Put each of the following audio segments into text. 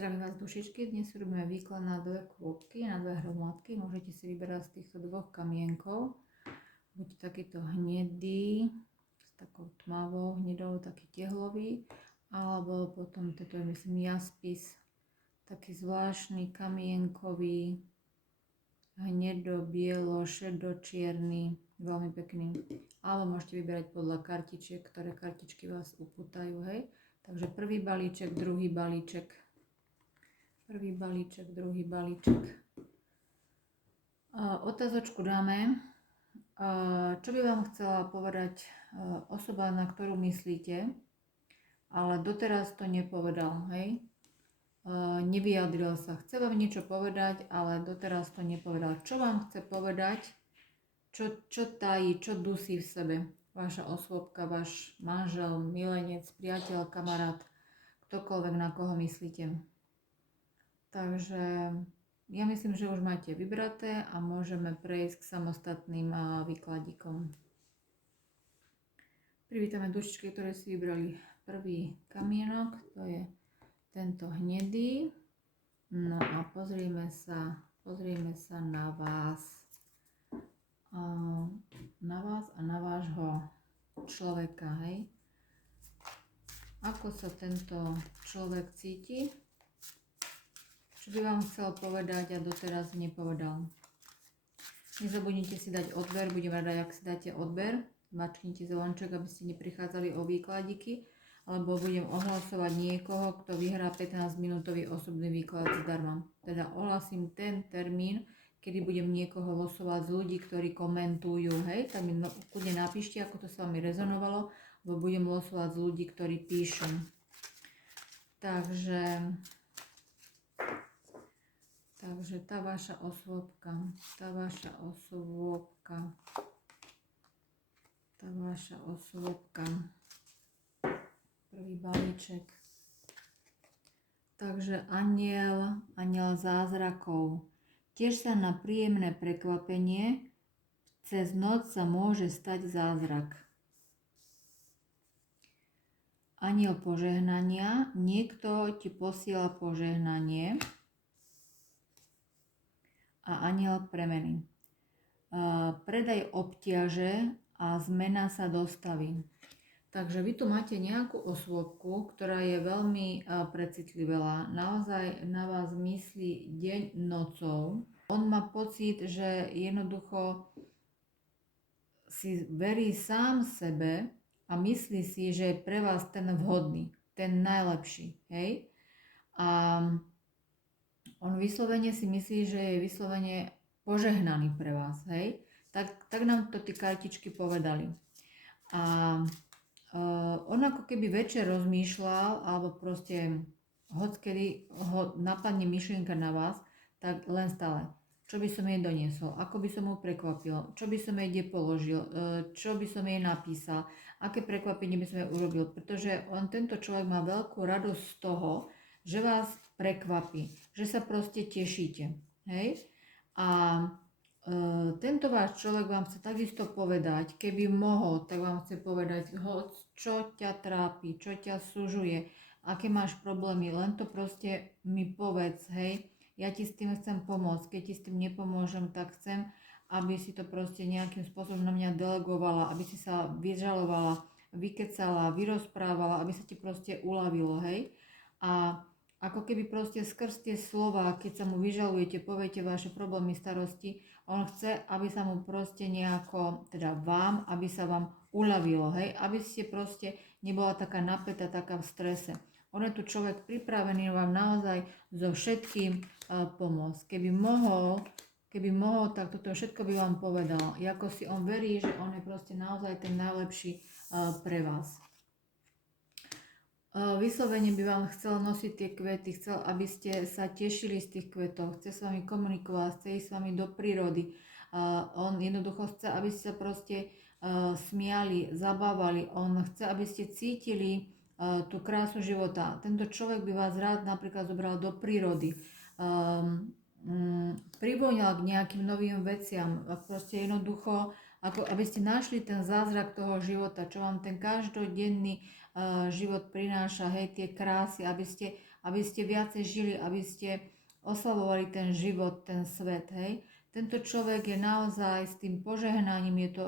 Zdravím vás dušičky, dnes robíme výklad na dve kvôpky, na dve hromádky. Môžete si vyberať z týchto dvoch kamienkov. Buď takýto hnedý, s takou tmavou hnedou, taký tehlový, alebo potom toto je myslím jaspis, taký zvláštny kamienkový, hnedo, bielo, šedo, čierny, veľmi pekný. Alebo môžete vyberať podľa kartičiek, ktoré kartičky vás upútajú, hej. Takže prvý balíček, druhý balíček. Prvý balíček, druhý balíček. Otázočku dáme. Čo by vám chcela povedať osoba, na ktorú myslíte, ale doteraz to nepovedal, hej? Nevyjadril sa. Chce vám niečo povedať, ale doteraz to nepovedal. Čo vám chce povedať? Čo tají, čo dusí v sebe? Vaša osôbka, váš manžel, milenec, priateľ, kamarát, ktokoľvek, na koho myslíte. Takže ja myslím, že už máte vybraté a môžeme prejsť k samostatným výkladikom. Privítame dušičky, ktoré si vybrali prvý kamienok, to je tento hnedý. No a pozrieme sa na vás. A na vášho človeka, hej. Ako sa tento človek cíti? Čo by vám chcel povedať a doteraz nepovedal. Nezabudnite si dať odber, budem rada, ak si dáte odber. Mačknite zvonček, aby ste neprichádzali o výkladiky, alebo budem ohlasovať niekoho, kto vyhrá 15-minútový osobný výklad zdarma. Teda ohlasím ten termín, kedy budem niekoho losovať z ľudí, ktorí komentujú, hej, tak mi kľudne napíšte, ako to s vami rezonovalo, lebo budem losovať z ľudí, ktorí píšu. Takže tá vaša osôbka, prvý balíček. Takže anjel zázrakov. Tiež sa na príjemné prekvapenie, cez noc sa môže stať zázrak. Anjel požehnania, niekto ti posiela požehnanie. A anjel premeny. Predaj obťaže a zmena sa dostaví. Takže vy tu máte nejakú osôbku, ktorá je veľmi precitlivá, naozaj na vás myslí deň nocou. On má pocit, že jednoducho si verí sám sebe a myslí si, že je pre vás ten vhodný, ten najlepší, hej? A on vyslovene si myslí, že je vyslovene požehnaný pre vás, hej? Tak nám to tí kartičky povedali. A on ako keby večer rozmýšľal, alebo proste hockedy ho napadne myšlienka na vás, tak len stále. Čo by som jej doniesol, ako by som mu prekvapil, čo by som jej kde položil, čo by som jej napísal, aké prekvapenie by som jej urobil. Pretože tento človek má veľkú radosť z toho, že vás prekvapí, že sa proste tešíte, hej? A tento váš človek vám chce takisto povedať, keby mohol, tak vám chce povedať, čo ťa trápi, čo ťa súžuje, aké máš problémy, len to proste mi povedz, hej? Ja ti s tým chcem pomôcť, keď ti s tým nepomôžem, tak chcem, aby si to proste nejakým spôsobom na mňa delegovala, aby si sa vyžalovala, vykecala, vyrozprávala, aby sa ti proste uľavilo, hej? A ako keby proste skrz tie slova, keď sa mu vyžalujete, poviete vaše problémy, starosti, on chce, aby sa mu proste nejako, teda vám, aby sa vám uľavilo, hej? Aby ste proste nebola taká napätá, taká v strese. On je tu človek pripravený vám naozaj so všetkým pomôcť. Keby mohol, tak toto všetko by vám povedal. Ako si on verí, že on je proste naozaj ten najlepší pre vás. Vyslovene by vám chcel nosiť tie kvety, chcel, aby ste sa tešili z tých kvetov, chce s vami komunikovať, chce ísť s vami do prírody. On jednoducho chce, aby ste sa proste smiali, zabávali. On chce, aby ste cítili tú krásu života. Tento človek by vás rád napríklad zobral do prírody, privonil k nejakým novým veciam, proste jednoducho, ako aby ste našli ten zázrak toho života, čo vám ten každodenný život prináša, hej, tie krásy, aby ste aby ste viacej žili, aby ste oslavovali ten život, ten svet, hej. Tento človek je naozaj s tým požehnaním, je to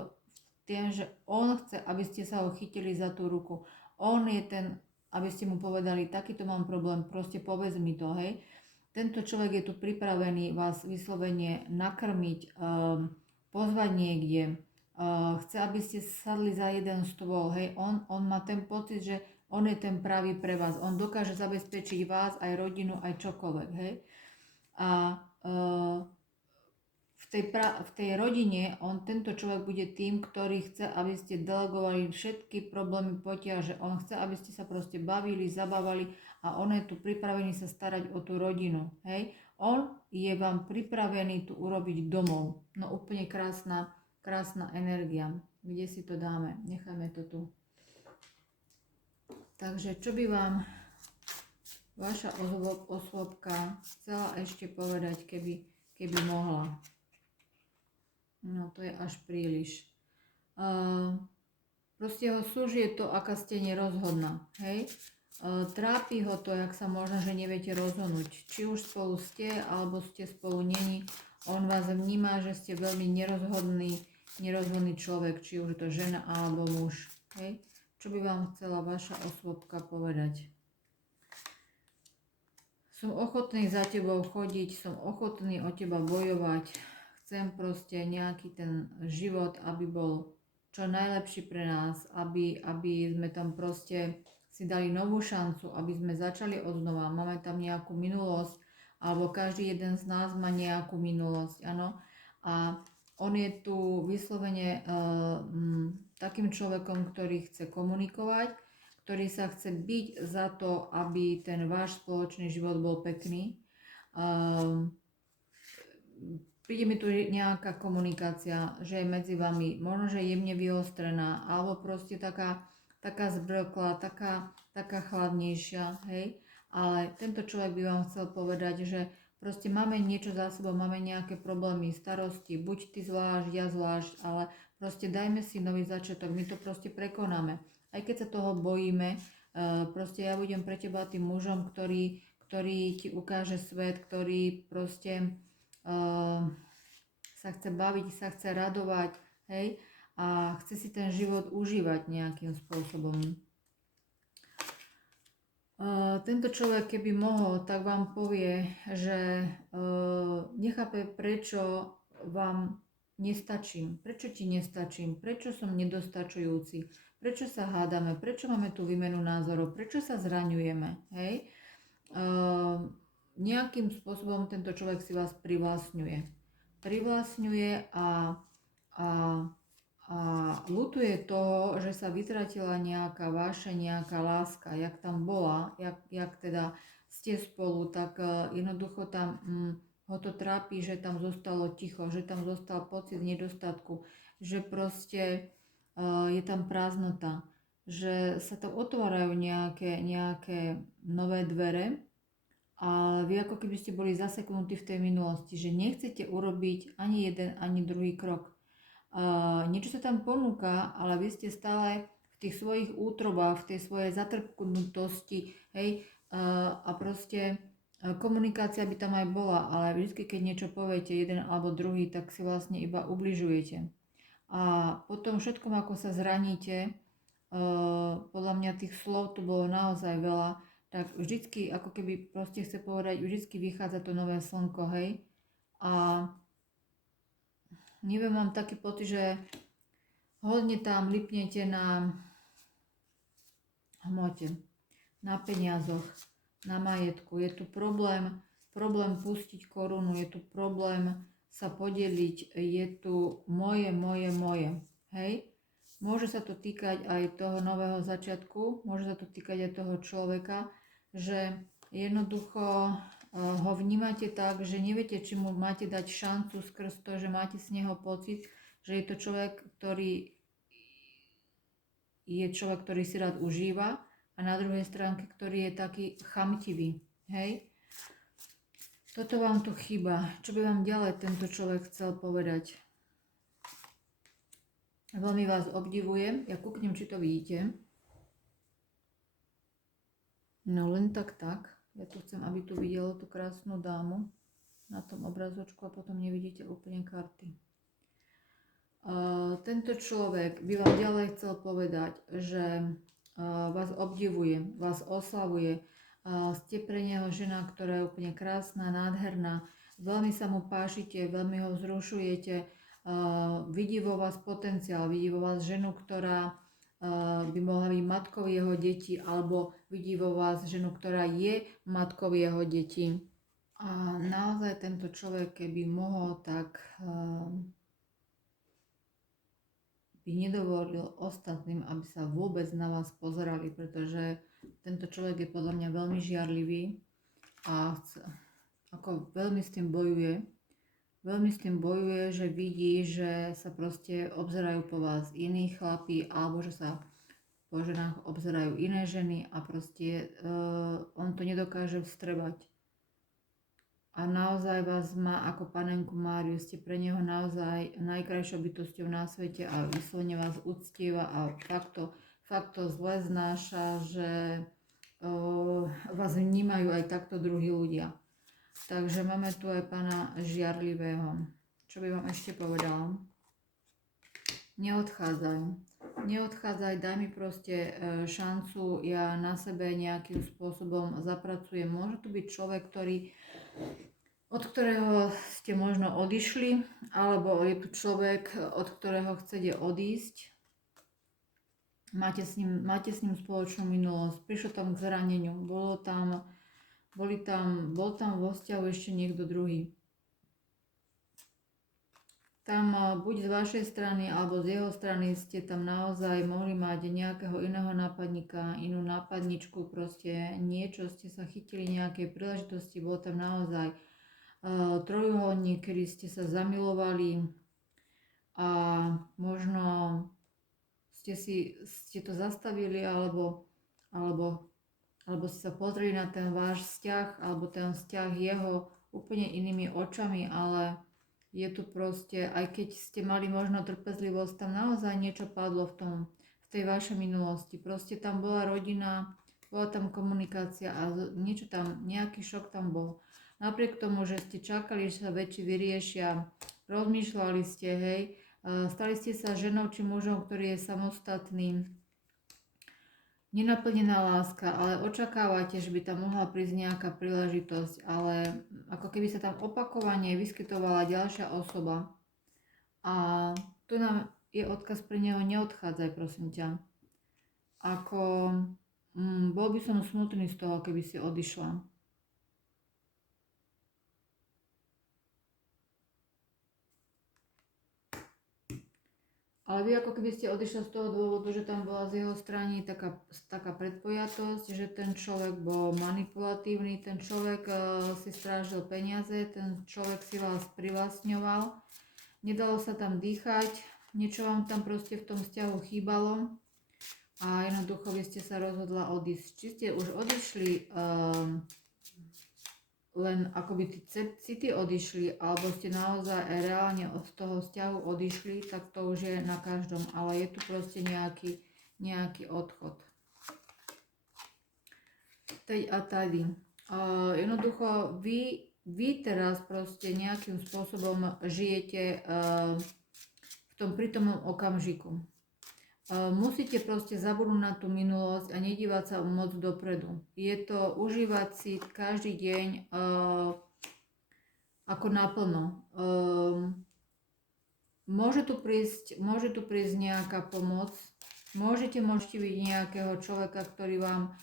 tým, že on chce, aby ste sa ho chytili za tú ruku. On je ten, aby ste mu povedali, takýto mám problém, proste povedz mi to, hej. Tento človek je tu pripravený vás vyslovene nakrmiť, pozvať niekde, chce, aby ste sadli za jeden stôl, hej. On má ten pocit, že on je ten pravý pre vás. On dokáže zabezpečiť vás, aj rodinu, aj čokoľvek, hej. A v tej rodine tento človek bude tým, ktorý chce, aby ste delegovali všetky problémy, potiaže. On chce, aby ste sa proste bavili, zabávali a on je tu pripravený sa starať o tú rodinu. Hej? On je vám pripravený tu urobiť domov. No úplne krásna energia. Kde si to dáme? Nechajme to tu. Takže čo by vám vaša osôbka chcela ešte povedať, keby mohla? No to je až príliš. Proste ho súžije to, aká ste nerozhodná. Hej? Trápi ho to, jak sa možno, že neviete rozhodnúť. Či už spolu ste, alebo ste spolu není. On vás vníma, že ste veľmi nerozhodný človek, či už je to žena alebo muž. Hej? Čo by vám chcela vaša osôbka povedať? Som ochotný za tebou chodiť, som ochotný o teba bojovať. Chcem proste nejaký ten život, aby bol čo najlepší pre nás, aby sme tam proste si dali novú šancu, aby sme začali odznova. Máme tam nejakú minulosť, alebo každý jeden z nás má nejakú minulosť, áno. A on je tu vyslovene takým človekom, ktorý chce komunikovať, ktorý sa chce byť za to, aby ten váš spoločný život bol pekný. Príde mi tu nejaká komunikácia, že je medzi vami možno, že jemne vyostrená, alebo proste taká zbrklá, taká chladnejšia, hej. Ale tento človek by vám chcel povedať, že proste máme niečo za sebou, máme nejaké problémy, starosti, buď ty zvlášť, ja zvlášť, ale proste dajme si nový začiatok, my to proste prekonáme. Aj keď sa toho bojíme, proste ja budem pre teba tým mužom, ktorý ti ukáže svet, ktorý proste sa chce baviť, sa chce radovať, hej, a chce si ten život užívať nejakým spôsobom. Tento človek, keby mohol, tak vám povie, že nechápe, prečo vám nestačím, prečo ti nestačím, prečo som nedostačujúci, prečo sa hádame, prečo máme tú výmenu názorov, prečo sa zraňujeme, hej. Nejakým spôsobom tento človek si vás privlastňuje a ľutuje toho, že sa vytratila nejaká vášeň, nejaká láska, jak tam bola, jak teda ste spolu, tak jednoducho tam ho to trápi, že tam zostalo ticho, že tam zostal pocit nedostatku, že proste je tam prázdnota, že sa tam otvárajú nejaké nové dvere. A vy ako keby ste boli zaseknutí v tej minulosti, že nechcete urobiť ani jeden, ani druhý krok. Niečo sa tam ponúka, ale vy ste stále v tých svojich útrobách, v tej svojej zatrpknutosti, hej, a proste komunikácia by tam aj bola, ale vždy, keď niečo poviete, jeden alebo druhý, tak si vlastne iba ubližujete. A potom všetkom, ako sa zraníte, podľa mňa tých slov tu bolo naozaj veľa, tak vždycky, ako keby proste chce povedať, vždycky vychádza to nové slnko, hej. A neviem, mám taký pocit, že hodne tam lipnete na hmote, na peniazoch, na majetku. Je tu problém pustiť korunu, je tu problém sa podeliť, je tu moje, hej. Môže sa to týkať aj toho nového začiatku, môže sa to týkať aj toho človeka, že jednoducho ho vnímate tak, že neviete, či mu máte dať šancu skrz to, že máte z neho pocit, že je to človek, ktorý si rád užíva a na druhej stránke, ktorý je taký chamtivý, hej. Toto vám tu chýba. Čo by vám ďalej tento človek chcel povedať? Veľmi vás obdivujem. Ja kúknem, či to vidíte. No len tak. Ja tu chcem, aby tu videlo tú krásnu dámu na tom obrazočku a potom nevidíte úplne karty. Tento človek by vám ďalej chcel povedať, že vás obdivuje, vás oslavuje. Ste pre neho žena, ktorá je úplne krásna, nádherná. Veľmi sa mu páčite, veľmi ho vzrušujete. Vidí vo vás potenciál, vidí vo vás ženu, ktorá by mohla byť matkou jeho detí, alebo vidí vo vás ženu, ktorá je matkou jeho detí. A naozaj tento človek, keby mohol, tak by nedovolil ostatným, aby sa vôbec na vás pozerali, pretože tento človek je podľa mňa veľmi žiarlivý a ako veľmi s tým bojuje. Veľmi s tým bojuje, že vidí, že sa proste obzerajú po vás iní chlapí, alebo že sa po ženách obzerajú iné ženy a proste on to nedokáže vstrebať. A naozaj vás má ako panenku Máriu, ste pre neho naozaj najkrajšou bytosťou na svete a vyslovene vás uctieva a fakt to zle znáša, že vás vnímajú aj takto druhí ľudia. Takže máme tu aj pána žiarlivého. Čo by vám ešte povedala? Neodchádzaj, daj mi proste šancu, ja na sebe nejakým spôsobom zapracujem. Môže tu byť človek, od ktorého ste možno odišli, alebo je tu človek, od ktorého chcete odísť. Máte s ním spoločnú minulosť, prišlo tam k zraneniu, bol tam vo vzťahu ešte niekto druhý. Tam buď z vašej strany, alebo z jeho strany ste tam naozaj mohli mať nejakého iného nápadníka, inú nápadničku, proste niečo ste sa chytili, nejakej príležitosti, bol tam naozaj trojuholník, kedy ste sa zamilovali a možno ste to zastavili, alebo ste sa pozreli na ten váš vzťah, alebo ten vzťah jeho úplne inými očami, ale je tu proste, aj keď ste mali možno trpezlivosť, tam naozaj niečo padlo v tej vašej minulosti. Proste tam bola rodina, bola tam komunikácia a niečo tam, nejaký šok tam bol. Napriek tomu, že ste čakali, že sa veci vyriešia, rozmýšľali ste, hej, stali ste sa ženou či mužom, ktorý je samostatný, nenaplnená láska, ale očakávate, že by tam mohla prísť nejaká príležitosť, ale ako keby sa tam opakovane vyskytovala ďalšia osoba. A tu nám je odkaz pre neho, neodchádzaj, prosím ťa. Bol by som smutný z toho, keby si odišla. Ale vy ako keby ste odišli z toho dôvodu, že tam bola z jeho strany taká predpojatosť, že ten človek bol manipulatívny, ten človek si strážil peniaze, ten človek si vás privlastňoval, nedalo sa tam dýchať, niečo vám tam proste v tom vzťahu chýbalo a jednoducho vy ste sa rozhodla odísť. Či ste už odišli len akoby tie city odišli, alebo ste naozaj reálne od toho vzťahu odišli, tak to už je na každom, ale je tu proste nejaký odchod. Teď a tady. Jednoducho vy teraz proste nejakým spôsobom žijete v tom prítomnom okamžiku. Musíte proste zabudnúť na tú minulosť a nedívať sa moc dopredu. Je to užívať si každý deň ako naplno. Môže tu prísť nejaká pomoc, môžete byť nejakého človeka, ktorý vám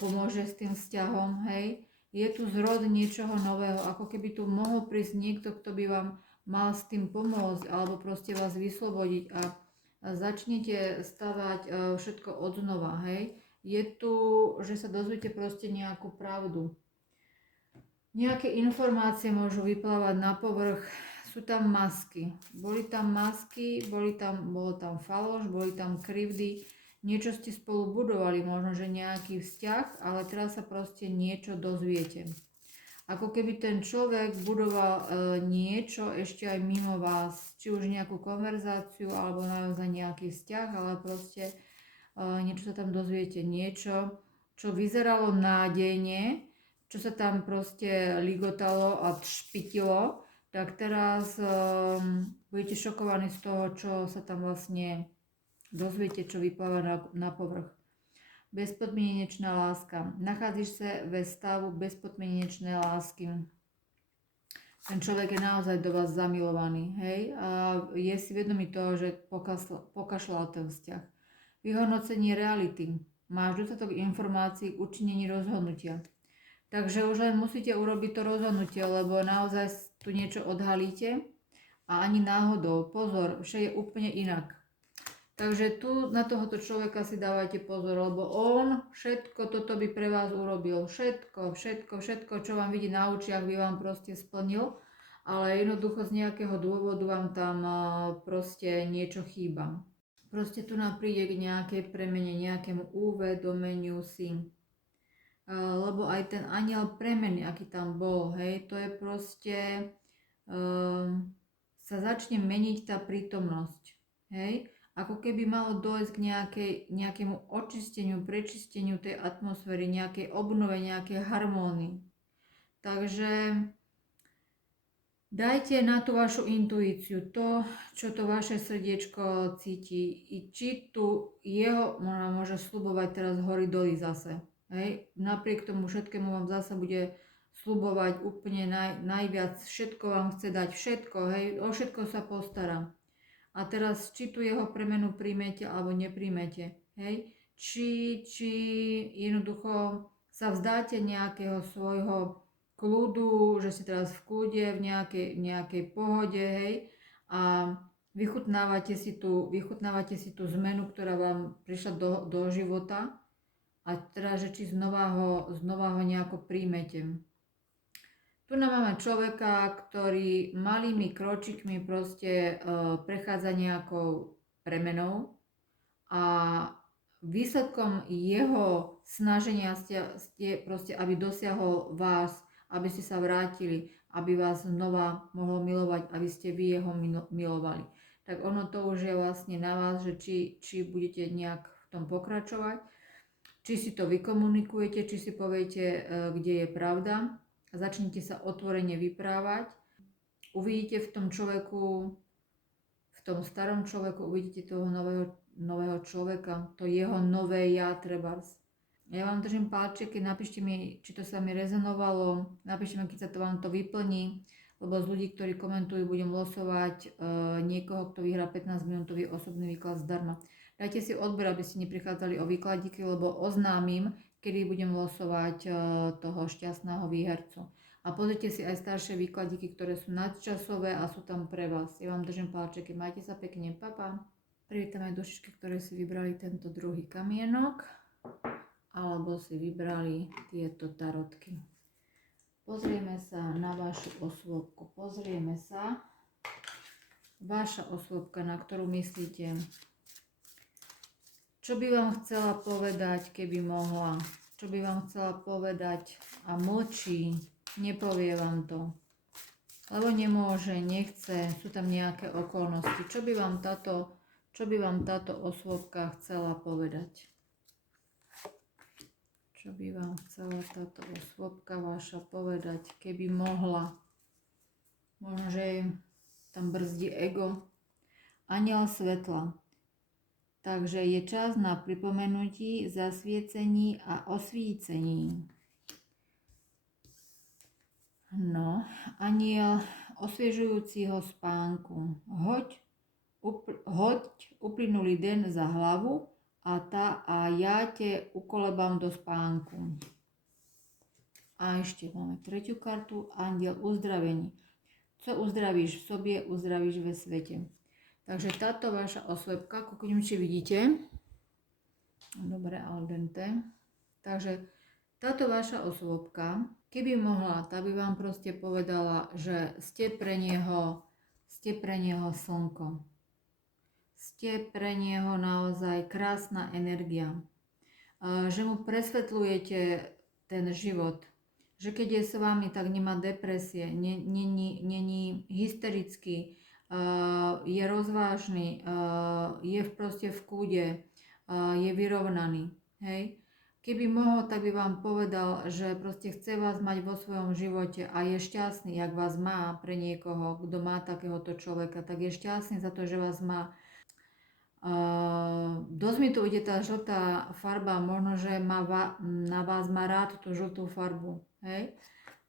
pomôže s tým vzťahom, hej. Je tu zrod niečoho nového, ako keby tu mohol prísť niekto, kto by vám mal s tým pomôcť, alebo proste vás vyslobodiť a začnete stavať všetko od znova, hej. Je tu, že sa dozviete proste nejakú pravdu. Nejaké informácie môžu vyplávať na povrch, sú tam masky. Bolo tam faloš, boli tam krivdy, niečo ste spolu budovali, možno, že nejaký vzťah, ale teraz sa proste niečo dozviete. Ako keby ten človek budoval niečo ešte aj mimo vás, či už nejakú konverzáciu, alebo naozaj nejaký vzťah, ale proste niečo sa tam dozviete, niečo, čo vyzeralo nádejne, čo sa tam proste ligotalo a špitilo, tak teraz budete šokovaní z toho, čo sa tam vlastne dozviete, čo vypláva na povrch. Bezpodmienečná láska. Nachádziš sa ve stavu bezpodmienečnej lásky. Ten človek je naozaj do vás zamilovaný, hej? A je si vedomý toho, že pokašľal ten vzťah. Vyhodnocenie reality. Máš dostatok informácií k učinení rozhodnutia. Takže už len musíte urobiť to rozhodnutie, lebo naozaj tu niečo odhalíte a ani náhodou. Pozor, vše je úplne inak. Takže tu na tohoto človeka si dávajte pozor, lebo on všetko toto by pre vás urobil. Všetko, čo vám vidí na očiach, by vám proste splnil, ale jednoducho z nejakého dôvodu vám tam proste niečo chýba. Proste tu nám príde k nejakej premene, nejakému uvedomeniu si. Lebo aj ten anjel premeny, aký tam bol, hej, to je proste, sa začne meniť tá prítomnosť, hej. Ako keby malo dojsť k nejakému očisteniu, prečisteniu tej atmosféry, nejakej obnove, nejakej harmónii. Takže dajte na tú vašu intuíciu to, čo to vaše srdiečko cíti. I či tu jeho môže sľubovať teraz hory doly zase. Hej. Napriek tomu všetkému vám zase bude sľubovať úplne najviac. Všetko vám chce dať, všetko, hej. O všetko sa postará. A teraz, či tu jeho premenu príjmete alebo nepríjmete, hej? Či jednoducho sa vzdáte nejakého svojho kľudu, že ste teraz v kľude, v nejakej pohode, hej? A vychutnávate si tú zmenu, ktorá vám prišla do života a teraz, že či znova ho nejako príjmete. Tu máme človeka, ktorý malými kročikmi proste prechádza nejakou premenou a výsledkom jeho snaženia ste proste, aby dosiahol vás, aby ste sa vrátili, aby vás znova mohol milovať, aby ste vy jeho milovali. Tak ono to už je vlastne na vás, že či budete nejak v tom pokračovať, či si to vykomunikujete, či si poviete, kde je pravda. Začnite sa otvorene vyprávať. Uvidíte v tom človeku, v tom starom človeku, uvidíte toho nového človeka, to jeho nové ja trebárs. Ja vám držím palčeky, napíšte mi, či to sa mi rezonovalo, napíšte mi, keď sa to vám to vyplní, lebo z ľudí, ktorí komentujú, budem losovať niekoho, kto vyhrá 15-minútový osobný výklad zdarma. Dajte si odber, aby ste neprichádzali o výkladíky, lebo oznámim, kedy budem losovať toho šťastného výhercu. A pozrite si aj staršie výkladíky, ktoré sú nadčasové a sú tam pre vás. Ja vám držím palčeky, majte sa pekne, papa. Privítam aj dušičky, ktoré si vybrali tento druhý kamienok, alebo si vybrali tieto tarotky. Pozrieme sa na vašu osôbku, pozrieme sa. Vaša osôbka, na ktorú myslíte. Čo by vám chcela povedať, keby mohla? Čo by vám chcela povedať a mlčí, nepovie vám to. Lebo nemôže, nechce, sú tam nejaké okolnosti. Čo by vám táto osôbka chcela povedať? Čo by vám chcela táto osôbka vaša povedať, keby mohla? Možno, že tam brzdí ego. Anjel svetla. Takže je čas na pripomenutí, zasviecení a osvícení. No, anjel osviežujúciho spánku. Hoď uplynulý den za hlavu a ja te ukolebám do spánku. A ešte máme tretiu kartu, anjel uzdravení. Co uzdravíš v sobě, uzdravíš ve svete. Takže táto vaša osôbka, kúknem, či vidíte. Dobre, al dente. Takže táto vaša osôbka, keby mohla, tá by vám proste povedala, že ste pre neho slnko. Ste pre neho naozaj krásna energia. Že mu presvetľujete ten život. Že keď je s vami, tak nemá depresie, není hysterický, je rozvážny, je proste v kúde, je vyrovnaný, hej. Keby mohol, tak by vám povedal, že proste chce vás mať vo svojom živote a je šťastný, jak vás má pre niekoho, kto má takéhoto človeka, tak je šťastný za to, že vás má. Dosť mi tu ide tá žltá farba, možno, že na vás má rád tú žltú farbu, hej?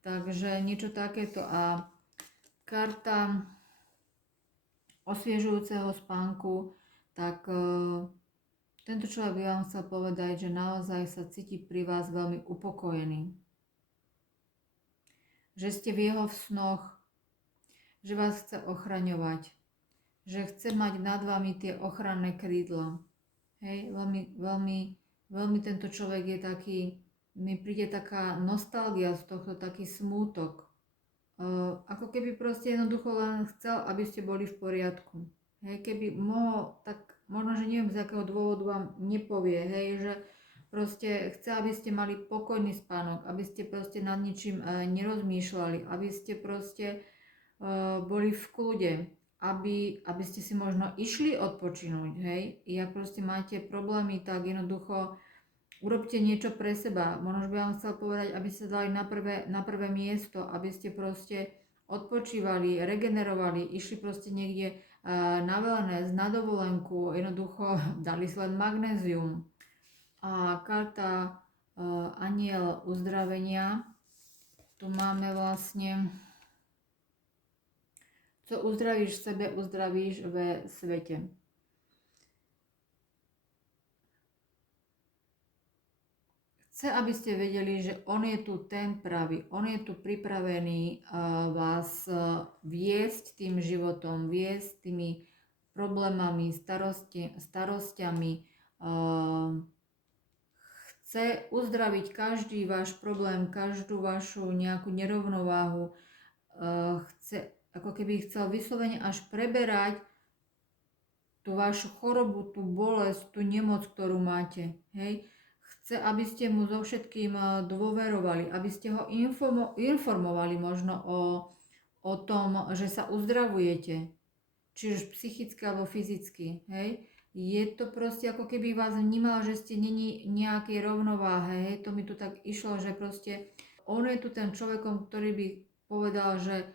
Takže niečo takéto. A karta osviežujúceho spánku, tak tento človek by vám chcel povedať, že naozaj sa cíti pri vás veľmi upokojený. Že ste v jeho snoch, že vás chce ochraňovať, že chce mať nad vami tie ochranné krídla. Hej, veľmi tento človek je taký, mi príde taká nostalgia z tohto, taký smútok. Ako keby proste jednoducho len chcel, aby ste boli v poriadku. Hej, keby mohol, tak možno, že neviem z akého dôvodu vám nepovie, hej, že proste chce, aby ste mali pokojný spánok, aby ste proste nad ničím nerozmýšľali, aby ste proste boli v kľude, aby ste si možno išli odpočinúť, hej, jak proste máte problémy, tak jednoducho urobte niečo pre seba. Možno by vám chcel povedať, aby ste dali na prvé miesto, aby ste proste odpočívali, regenerovali, išli proste niekde na wellness, na dovolenku, jednoducho dali si len magnézium. A karta Aniel uzdravenia, tu máme vlastne, co uzdravíš v sebe, uzdravíš ve svete. Chce, aby ste vedeli, že on je tu ten pravý, on je tu pripravený vás viesť tým životom, viesť tými problémami, starostiami. Chce uzdraviť každý váš problém, každú vašu nejakú nerovnováhu. Chce, ako keby chcel vyslovene až preberať tú vašu chorobu, tú bolesť, tú nemoc, ktorú máte. Hej? Chce, aby ste mu so všetkým dôverovali, aby ste ho informovali možno o tom, že sa uzdravujete, či už psychicky alebo fyzicky. Hej? Je to proste ako keby vás vnímal, že ste není nejakej rovnováhe. Hej? To mi tu tak išlo, že proste on je tu ten človekom, ktorý by povedal, že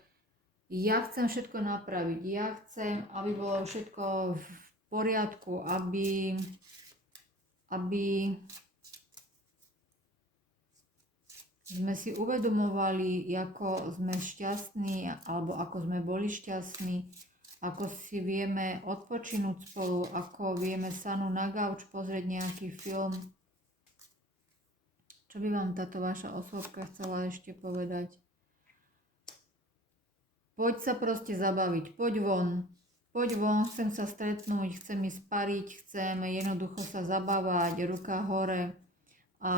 ja chcem všetko napraviť, ja chcem, aby bolo všetko v poriadku, aby sme si uvedomovali, ako sme šťastní, alebo ako sme boli šťastní, ako si vieme odpočinúť spolu, ako vieme sadnúť na gauč, pozrieť nejaký film. Čo by vám táto vaša osôbka chcela ešte povedať? Poď sa proste zabaviť, poď von, chcem sa stretnúť, chcem ísť pariť, chcem jednoducho sa zabávať, ruka hore a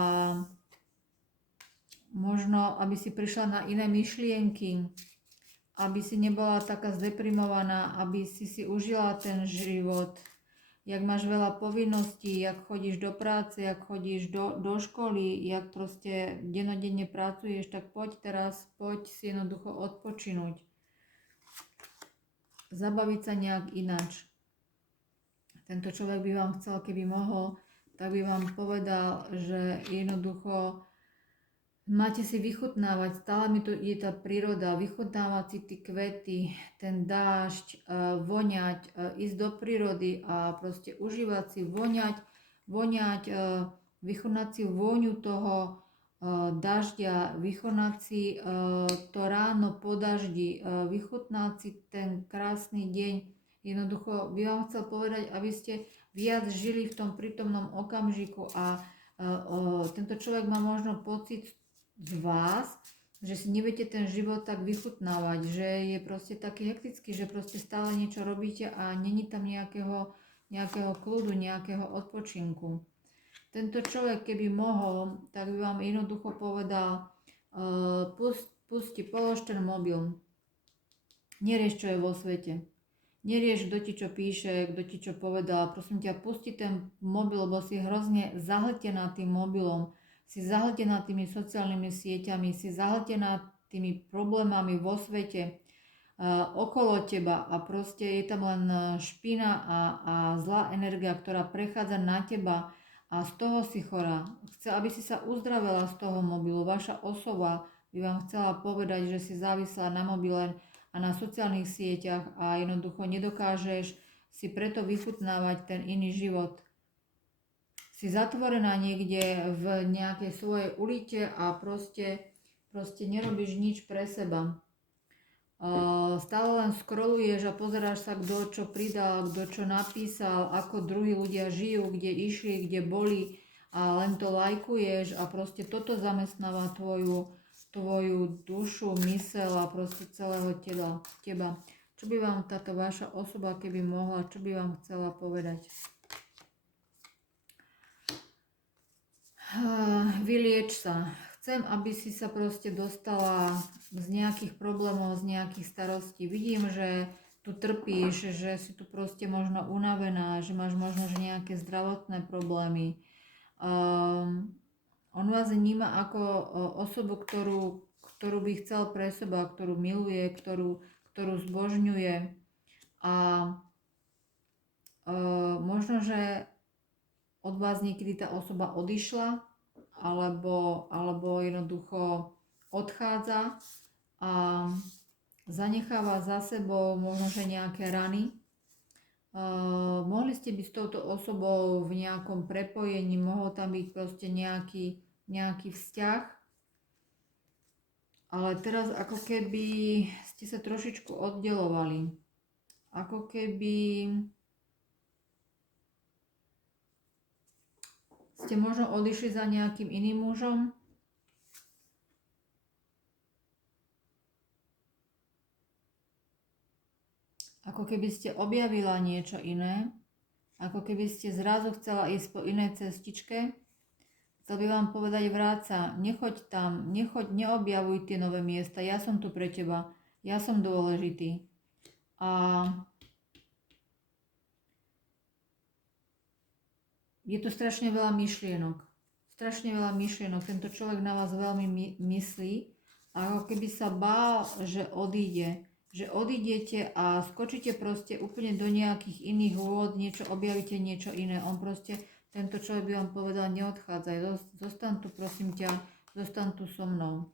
možno, aby si prišla na iné myšlienky, aby si nebola taká zdeprimovaná, aby si užila ten život, jak máš veľa povinností, jak chodíš do práce, jak chodíš do školy, jak proste dennodenne pracuješ, tak poď si jednoducho odpočinúť. Zabaviť sa nejak ináč. Tento človek by vám chcel, keby mohol, tak by vám povedal, že jednoducho máte si vychutnávať, stále mi tu ide tá príroda, vychutnávať si tie kvety, ten dážď, voňať, ísť do prírody a proste užívať si, voňať, vychutnať si vôňu toho dažďa, vychutnať si to ráno po daždi, vychutnať si ten krásny deň. Jednoducho by vám chcel povedať, aby ste viac žili v tom prítomnom okamžiku a tento človek má možno pocit z vás, že si neviete ten život tak vychutnávať, že je proste taký hektický, že proste stále niečo robíte a není tam nejakého kľudu, nejakého odpočinku. Tento človek, keby mohol, tak by vám jednoducho povedal, polož ten mobil, nerieš, čo je vo svete. Nerieš, kto ti čo píše, kto ti čo povedal. Prosím ťa, pusti ten mobil, lebo si hrozne zahltená tým mobilom. Si zahltená tými sociálnymi sieťami, si zahltená tými problémami vo svete, okolo teba a proste je tam len špina a zlá energia, ktorá prechádza na teba a z toho si chorá. Chce, aby si sa uzdravila z toho mobilu. Vaša osoba by vám chcela povedať, že si závislá na mobile a na sociálnych sieťach a jednoducho nedokážeš si preto vychutnávať ten iný život. Si zatvorená niekde v nejakej svojej ulite a proste nerobíš nič pre seba. Stále len scrolluješ a pozeráš sa, kto čo pridal, kto čo napísal, ako druhí ľudia žijú, kde išli, kde boli a len to lajkuješ a proste toto zamestnáva tvoju dušu, myseľ a proste celého teba. Čo by vám táto vaša osoba, keby mohla, čo by vám chcela povedať? Vylieč sa. Chcem, aby si sa proste dostala z nejakých problémov, z nejakých starostí. Vidím, že tu trpíš, že si tu proste možno unavená, že máš možno že nejaké zdravotné problémy. On vás vníma ako osobu, ktorú by chcel pre seba, ktorú miluje, ktorú zbožňuje. A možno, že od vás niekedy tá osoba odišla, alebo jednoducho odchádza a zanecháva za sebou možno, že nejaké rany. Mohli ste byť s touto osobou v nejakom prepojení, mohol tam byť proste nejaký vzťah, ale teraz ako keby ste sa trošičku oddelovali. Ako keby ste možno odišli za nejakým iným mužom. Ako keby ste objavila niečo iné. Ako keby ste zrazu chcela ísť po inej cestičke. Chcel by vám povedať, vráť sa, nechoď tam, neobjavuj tie nové miesta. Ja som tu pre teba. Ja som dôležitý. A je tu strašne veľa myšlienok. Tento človek na vás veľmi myslí. A ako keby sa bál, že odíde. Že odídete a skočíte proste úplne do nejakých iných vôd, niečo objavíte, niečo iné. Tento človek by vám povedal, neodchádzaj, zostaň tu, prosím ťa, zostaň tu so mnou.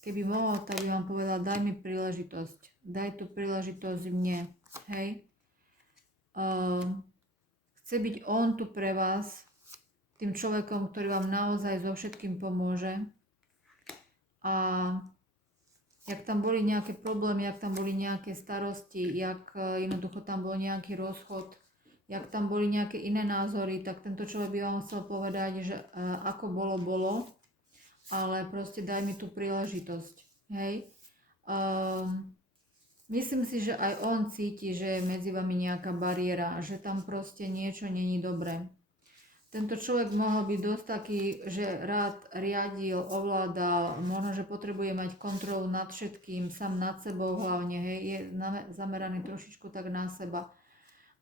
Keby mohol, tak by vám povedal, daj mi príležitosť, daj tú príležitosť mne, hej. Chce byť on tu pre vás, tým človekom, ktorý vám naozaj so všetkým pomôže. A jak tam boli nejaké problémy, jak tam boli nejaké starosti, jak jednoducho tam bol nejaký rozchod, jak tam boli nejaké iné názory, tak tento človek by vám chcel povedať, že ako bolo, ale proste daj mi tú príležitosť, hej. Myslím si, že aj on cíti, že je medzi vami nejaká bariéra, že tam proste niečo není dobré. Tento človek mohol byť dosť taký, že rád riadil, ovládal, možno, že potrebuje mať kontrolu nad všetkým, sám nad sebou hlavne, hej, je zameraný trošičku tak na seba.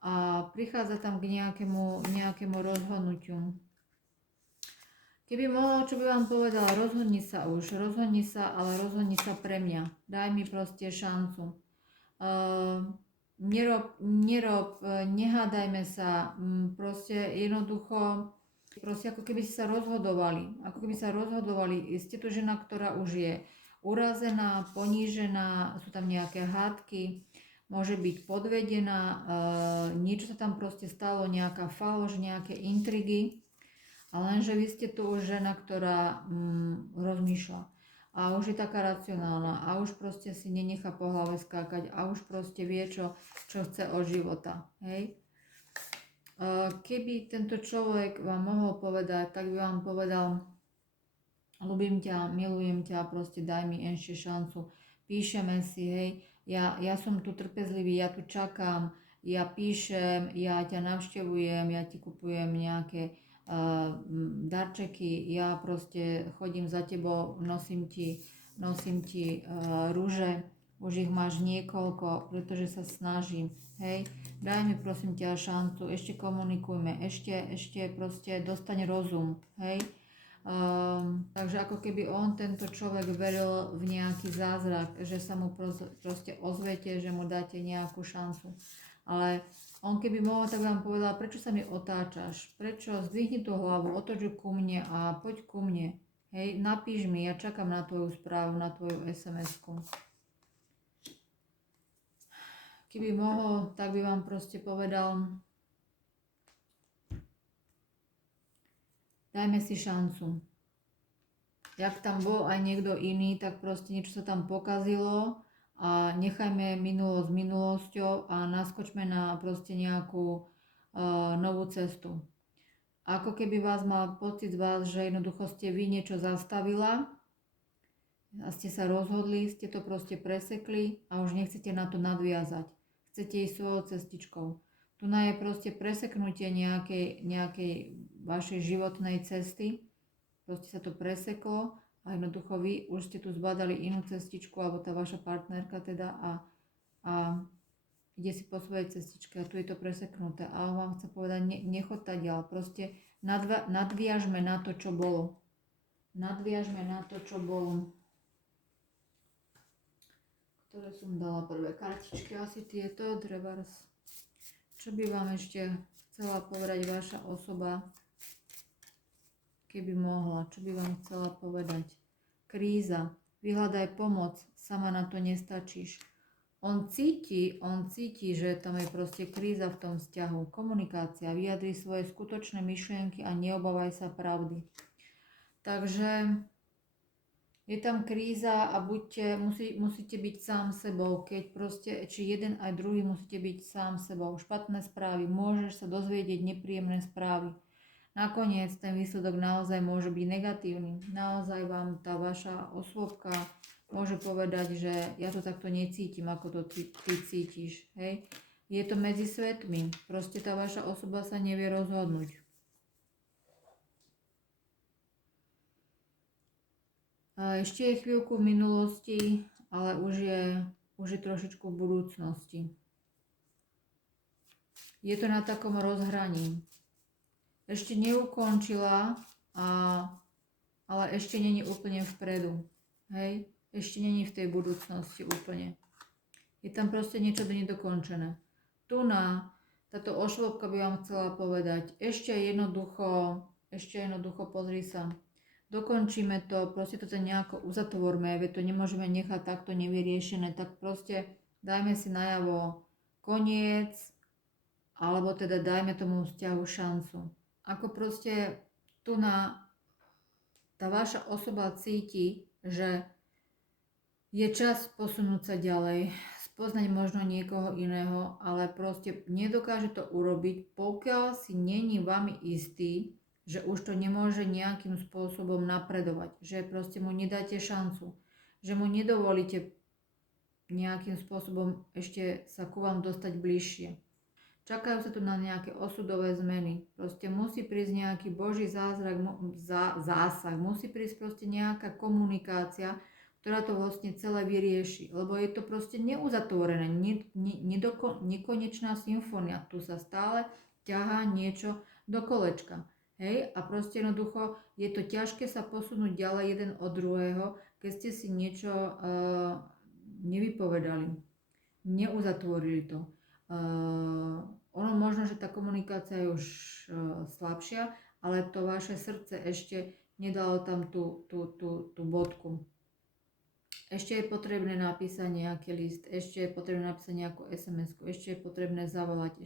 A prichádza tam k nejakému rozhodnutiu. Keby mohol, čo by vám povedala, rozhodni sa, ale rozhodni sa pre mňa. Daj mi proste šancu. Nehádajme sa, proste jednoducho, proste ako keby ste sa rozhodovali, ste tu žena, ktorá už je urazená, ponížená, sú tam nejaké hádky, môže byť podvedená, niečo sa tam proste stalo, nejaká faloš, nejaké intrigy, a lenže vy ste tu už žena, ktorá rozmýšľa. A už je taká racionálna a už proste si nenechá po hlave skákať a už proste vie, čo chce od života. Hej? Keby tento človek vám mohol povedať, tak by vám povedal, ľúbim ťa, milujem ťa, proste daj mi ešte šancu. Píšeme si, hej, ja som tu trpezlivý, ja tu čakám, ja píšem, ja ťa navštevujem, ja ti kupujem nejaké darčeky, ja proste chodím za tebou, nosím ti rúže, už ich máš niekoľko, pretože sa snažím, hej, daj mi prosím ťa šancu, ešte komunikujme, ešte proste dostaň rozum, hej. Takže ako keby tento človek veril v nejaký zázrak, že sa mu proste ozvete, že mu dáte nejakú šancu, ale On keby mohol, tak vám povedal, prečo sa mi otáčaš, prečo zdvihni tú hlavu, otoč ju ku mne a poď ku mne. Hej, napíš mi, ja čakám na tvoju správu, na tvoju SMS-ku. Keby mohol, tak by vám proste povedal, dajme si šancu. Jak tam bol aj niekto iný, tak proste niečo sa tam pokazilo a nechajme minulosť minulosťou a naskočme na proste nejakú novú cestu. Ako keby vás mal pocit z vás, že jednoducho ste vy niečo zastavila a ste sa rozhodli, ste to proste presekli a už nechcete na to nadviazať. Chcete ísť svojou cestičkou. Tu je proste preseknutie nejakej vašej životnej cesty. Proste sa to preseklo a jednoducho vy už ste tu zbadali inú cestičku, alebo tá vaša partnerka teda a ide si po svojej cestičke a tu je to preseknuté. A on vám chce povedať, nechod ďalej, proste nadviažme na to, čo bolo. Nadviažme na to, čo bolo. Ktoré som dala prvé kartičky, asi tieto, trebárs. Čo by vám ešte chcela povedať vaša osoba, keby mohla, čo by vám chcela povedať? Kríza, vyhľadaj pomoc, sama na to nestačíš. On cíti, že tam je proste kríza v tom vzťahu. Komunikácia, vyjadri svoje skutočné myšlienky a neobávaj sa pravdy. Takže je tam kríza a musíte byť sám sebou, keď proste, či jeden aj druhý musíte byť sám sebou. Špatné správy, môžeš sa dozvedieť nepríjemné správy. Nakoniec ten výsledok naozaj môže byť negatívny. Naozaj vám tá vaša osôbka môže povedať, že ja to takto necítim, ako to ty cítiš. Hej? Je to medzi svetmi. Proste tá vaša osoba sa nevie rozhodnúť. A ešte je chvíľku v minulosti, ale už je trošičku v budúcnosti. Je to na takom rozhraní. Ešte neukončila, ale ešte není úplne vpredu. Hej? Ešte není v tej budúcnosti úplne. Je tam proste niečo nedokončené. Táto osôbka by vám chcela povedať, ešte jednoducho pozri sa. Dokončíme to, proste to nejako uzatvorme, veď to nemôžeme nechať takto nevyriešené, tak proste dajme si najavo koniec, alebo teda dajme tomu vzťahu šancu. Ako proste tá vaša osoba cíti, že je čas posunúť sa ďalej, spoznať možno niekoho iného, ale proste nedokáže to urobiť, pokiaľ si není vami istý, že už to nemôže nejakým spôsobom napredovať, že proste mu nedáte šancu, že mu nedovolíte nejakým spôsobom ešte sa ku vám dostať bližšie. Čakajú sa tu na nejaké osudové zmeny. Proste musí prísť nejaký Boží zásah, musí prísť proste nejaká komunikácia, ktorá to vlastne celé vyrieši. Lebo je to proste neuzatvorené, nekonečná symfónia. Tu sa stále ťahá niečo do kolečka. Hej? A proste jednoducho je to ťažké sa posunúť ďalej jeden od druhého, keď ste si niečo nevypovedali, neuzatvorili to. Ono možno, že tá komunikácia je už slabšia, ale to vaše srdce ešte nedalo tam tú bodku. Ešte je potrebné napísať nejaký list, ešte je potrebné napísať nejakú SMS-ku, ešte je potrebné zavolať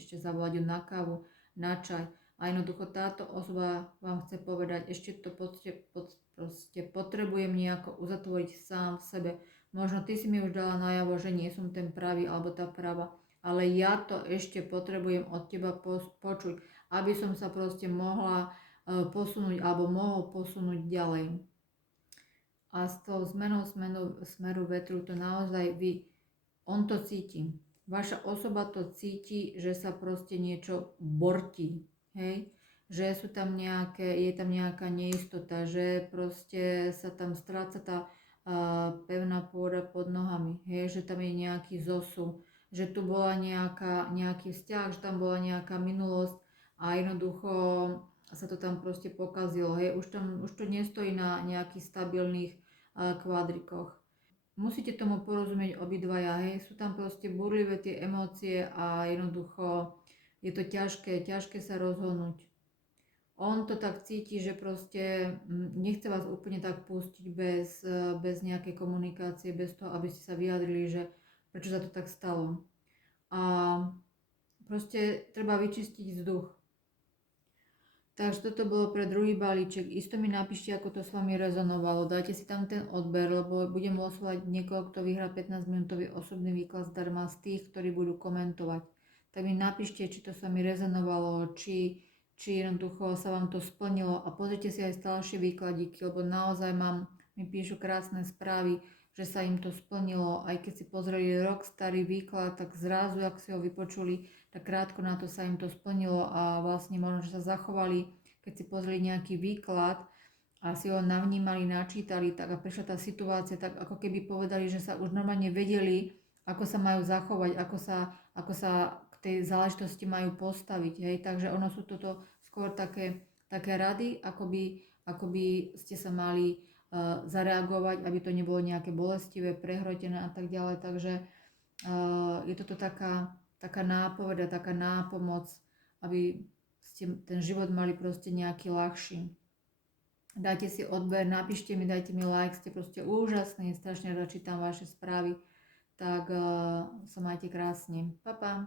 ju na kávu, na čaj. A jednoducho táto osoba vám chce povedať, ešte to proste potrebujem nejako uzatvoriť sám v sebe. Možno ty si mi už dala najavo, že nie som ten pravý alebo tá pravá, ale ja to ešte potrebujem od teba počuť, aby som sa proste mohla posunúť alebo mohol posunúť ďalej. A s tou zmenou smeru vetru to naozaj on to cíti. Vaša osoba to cíti, že sa proste niečo bortí, hej? Že je tam nejaká neistota, že proste sa tam stráca tá pevná pôda pod nohami, hej? Že tam je nejaký zosuv, že tu bola nejaký vzťah, že tam bola nejaká minulosť a jednoducho sa to tam proste pokazilo. Hej. Už to nestojí na nejakých stabilných kvadrikoch. Musíte tomu porozumieť obidvaja. Hej. Sú tam proste burlivé tie emócie a jednoducho je to ťažké sa rozhodnúť. On to tak cíti, že proste nechce vás úplne tak pustiť bez nejakej komunikácie, bez toho, aby ste sa vyjadrili, že prečo sa to tak stalo. A proste treba vyčistiť vzduch. Takže toto bolo pre druhý balíček. Isto mi napíšte, ako to s vami rezonovalo. Dajte si tam ten odber, lebo budem losovať niekoho, kto vyhrá 15-minútový osobný výklad zdarma z tých, ktorí budú komentovať. Tak mi napíšte, či to s vami rezonovalo, či jednoducho sa vám to splnilo a pozrite si aj ďalšie výkladíky, lebo naozaj mi píšu krásne správy, že sa im to splnilo. Aj keď si pozreli rok starý výklad, tak zrazu, ak si ho vypočuli, tak krátko na to sa im to splnilo a vlastne možno, že sa zachovali, keď si pozreli nejaký výklad a si ho navnímali, načítali, tak a prišla tá situácia, tak ako keby povedali, že sa už normálne vedeli, ako sa majú zachovať, ako sa k tej záležitosti majú postaviť, hej, takže ono sú toto skôr také rady, ako by ste sa mali zareagovať, aby to nebolo nejaké bolestivé, prehrotené a tak ďalej, takže je toto taká nápoveda, taká nápomoc, aby ste ten život mali proste nejaký ľahší. Dajte si odber, napíšte mi, dajte mi like, ste proste úžasní, strašne rád čítam vaše správy, tak sa majte krásne. Pa, pa.